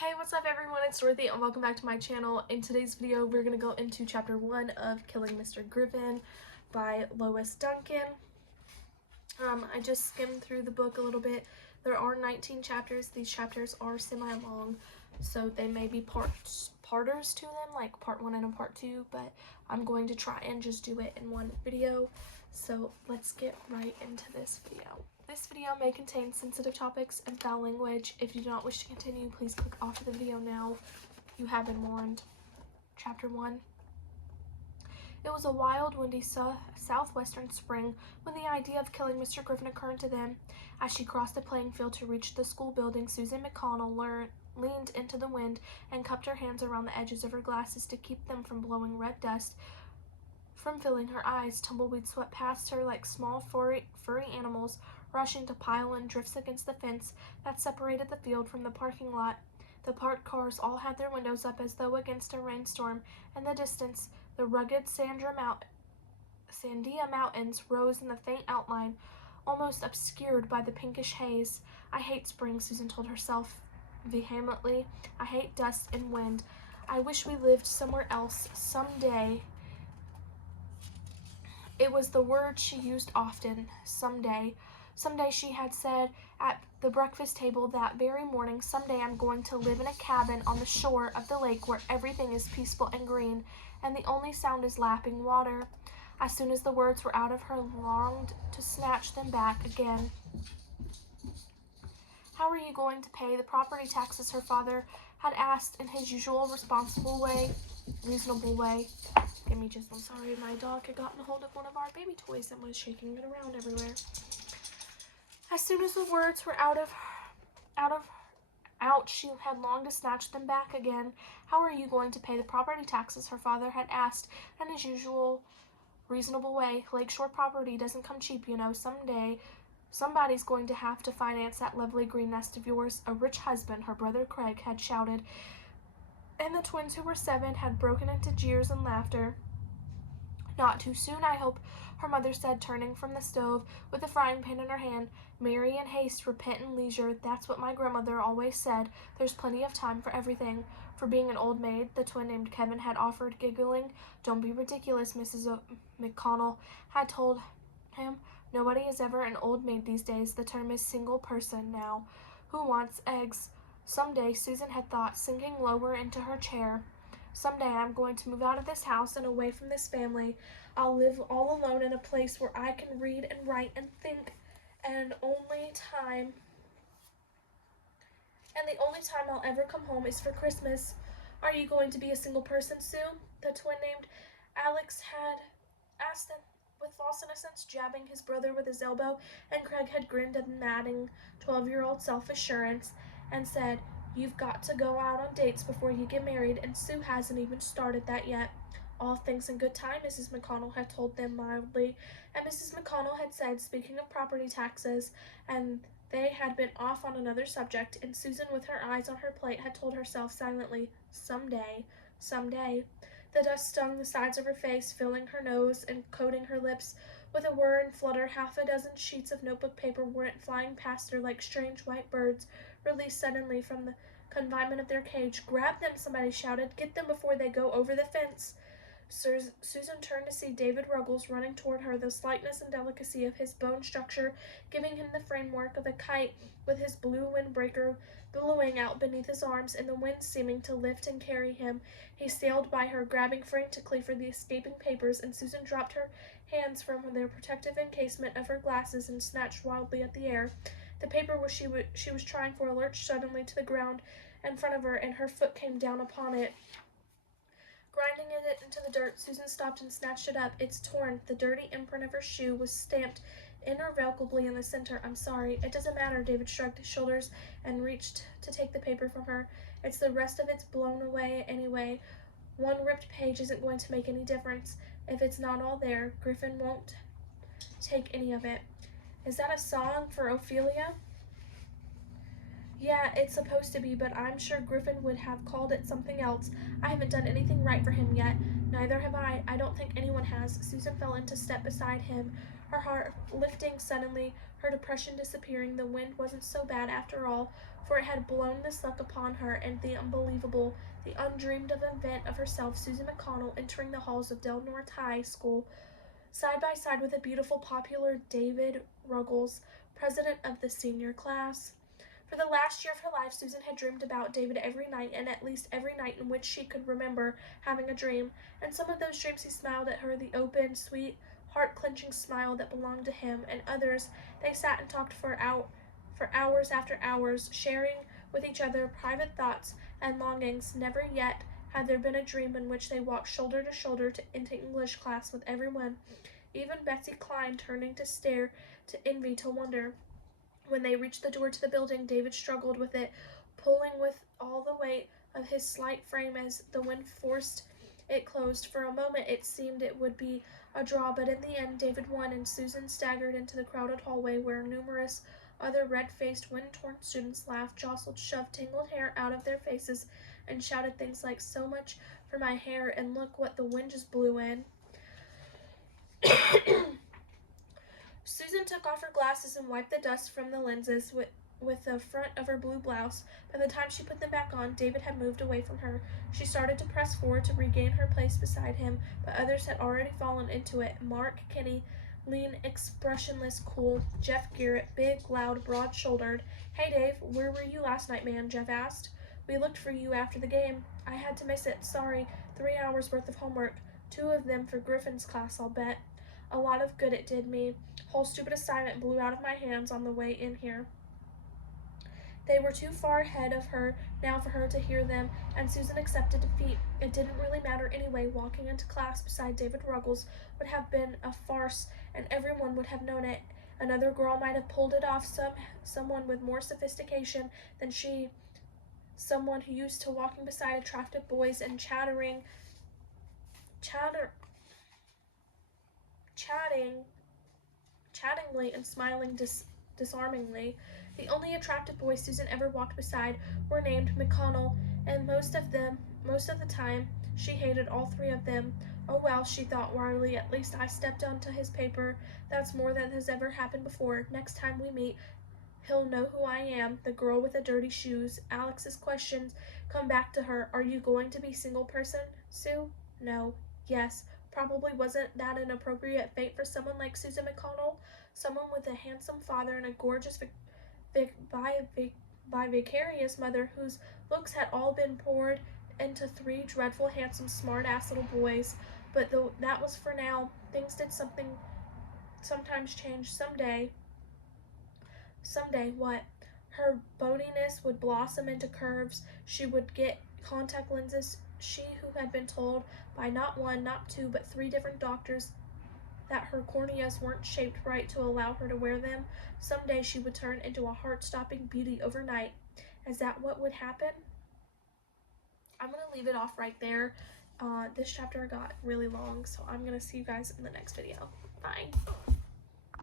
Hey, what's up everyone? It's Dorothy and welcome back to my channel. In today's video, we're going to go into chapter 1 of Killing Mr. Griffin by Lois Duncan. I just skimmed through the book a little bit. There are 19 chapters. These chapters are semi-long, so they may be parters to them, like part 1 and a part 2, but I'm going to try and just do it in one video. So let's get right into this video. This video may contain sensitive topics and foul language. If you do not wish to continue, please click off of the video now. You have been warned. Chapter 1. It was a wild, windy southwestern spring when the idea of killing Mr. Griffin occurred to them. As she crossed the playing field to reach the school building, Susan McConnell leaned into the wind and cupped her hands around the edges of her glasses to keep them from blowing red dust from filling her eyes. Tumbleweeds swept past her like small furry animals, rushing to pile in drifts against the fence that separated the field from the parking lot. The parked cars all had their windows up as though against a rainstorm. In the distance, the rugged Sandia Mountains rose in the faint outline, almost obscured by the pinkish haze. I hate spring, Susan told herself vehemently. I hate dust and wind. I wish we lived somewhere else someday. It was the word she used often, someday. Someday, she had said at the breakfast table that very morning, someday I'm going to live in a cabin on the shore of the lake where everything is peaceful and green, and the only sound is lapping water. As soon as the words were out of her, longed to snatch them back again. How are you going to pay the property taxes? Her father had asked in his usual reasonable way. Give me just, I'm sorry, my dog had gotten a hold of one of our baby toys and was shaking it around everywhere. As soon as the words were out, she had longed to snatch them back again. How are you going to pay the property taxes? Her father had asked in his usual reasonable way. Lakeshore property doesn't come cheap, you know. Someday, somebody's going to have to finance that lovely green nest of yours. A rich husband, her brother Craig had shouted, and the twins, who were 7, had broken into jeers and laughter. Not too soon, I hope, her mother said, turning from the stove with a frying pan in her hand. Marry in haste, repent in leisure. That's what my grandmother always said. There's plenty of time for everything. For being an old maid, the twin named Kevin had offered, giggling. Don't be ridiculous, Mrs. McConnell had told him. Nobody is ever an old maid these days. The term is single person now. Who wants eggs? Someday, Susan had thought, sinking lower into her chair. Someday I'm going to move out of this house and away from this family. I'll live all alone in a place where I can read and write and think, and the only time I'll ever come home is for Christmas. Are you going to be a single person, Sue? The twin named Alex had asked them with false innocence, jabbing his brother with his elbow, and Craig had grinned a maddening 12-year-old self-assurance and said, You've got to go out on dates before you get married, and Sue hasn't even started that yet. All things in good time, Mrs. McConnell had told them mildly, and Mrs. McConnell had said, speaking of property taxes, and they had been off on another subject, and Susan, with her eyes on her plate, had told herself silently, someday, someday. The dust stung the sides of her face, filling her nose and coating her lips. With a whir and flutter, half a dozen sheets of notebook paper went flying past her like strange white birds released suddenly from the confinement of their cage. Grab them, somebody shouted. Get them before they go over the fence. Susan turned to see David Ruggles running toward her, the slightness and delicacy of his bone structure giving him the framework of a kite, with his blue windbreaker billowing out beneath his arms and the wind seeming to lift and carry him. He sailed by her, grabbing frantically for the escaping papers, and Susan dropped her hands from their protective encasement of her glasses and snatched wildly at the air. The paper she was trying for lurched suddenly to the ground in front of her, and her foot came down upon it. Grinding it into the dirt, Susan stopped and snatched it up. It's torn. The dirty imprint of her shoe was stamped irrevocably in the center. I'm sorry. It doesn't matter. David shrugged his shoulders and reached to take the paper from her. It's the rest of it's blown away anyway. One ripped page isn't going to make any difference. If it's not all there, Griffin won't take any of it. Is that a song for Ophelia? Yeah, it's supposed to be, but I'm sure Griffin would have called it something else. I haven't done anything right for him yet. Neither have I. I don't think anyone has. Susan fell into step beside him, her heart lifting suddenly, her depression disappearing. The wind wasn't so bad after all, for it had blown this luck upon her, and the unbelievable, the undreamed of event of herself, Susan McConnell, entering the halls of Del Norte High School, side by side with the beautiful, popular David Ruggles, president of the senior class. For the last year of her life, Susan had dreamed about David every night, and at least every night in which she could remember having a dream. And some of those dreams he smiled at her, the open, sweet, heart-clenching smile that belonged to him, and others they sat and talked for hours after hours, sharing with each other private thoughts and longings. Never yet had there been a dream in which they walked shoulder to shoulder into English class with everyone, even Betsy Klein turning to stare, to envy, to wonder. When they reached the door to the building, David struggled with it, pulling with all the weight of his slight frame as the wind forced it closed. For a moment it seemed it would be a draw, but in the end David won, and Susan staggered into the crowded hallway where numerous other red-faced, wind-torn students laughed, jostled, shoved tangled hair out of their faces, and shouted things like, "So much for my hair, and look what the wind just blew in." Susan took off her glasses and wiped the dust from the lenses with the front of her blue blouse. By the time she put them back on, David had moved away from her. She started to press forward to regain her place beside him, but others had already fallen into it. Mark Kinney, lean, expressionless, cool. Jeff Garrett, big, loud, broad-shouldered. "Hey, Dave, where were you last night, man?" Jeff asked. "We looked for you after the game. I had to miss it. Sorry. 3 hours worth of homework. 2 of them for Griffin's class, I'll bet. A lot of good it did me. Whole stupid assignment blew out of my hands on the way in here." They were too far ahead of her now for her to hear them, and Susan accepted defeat. It didn't really matter anyway. Walking into class beside David Ruggles would have been a farce, and everyone would have known it. Another girl might have pulled it off, someone with more sophistication than she, someone who used to walking beside attractive boys and chatting chattingly and smiling disarmingly. The only attractive boys Susan ever walked beside were named McConnell, and most of the time, she hated all 3 of them. "Oh well," she thought wryly, "at least I stepped onto his paper. That's more than has ever happened before. Next time we meet, he'll know who I am, the girl with the dirty shoes." Alex's questions come back to her. "Are you going to be single person, Sue?" "No." "Yes." Probably wasn't that an appropriate fate for someone like Susan McConnell? Someone with a handsome father and a gorgeous vicarious mother whose looks had all been poured into 3 dreadful, handsome, smart-ass little boys. But that was for now. Things did sometimes change. Someday, what? Her boniness would blossom into curves. She would get contact lenses. She who had been told by not 1, not 2, but 3 different doctors that her corneas weren't shaped right to allow her to wear them. Someday she would turn into a heart-stopping beauty overnight. Is that what would happen? I'm going to leave it off right there. This chapter got really long, so I'm going to see you guys in the next video. Bye.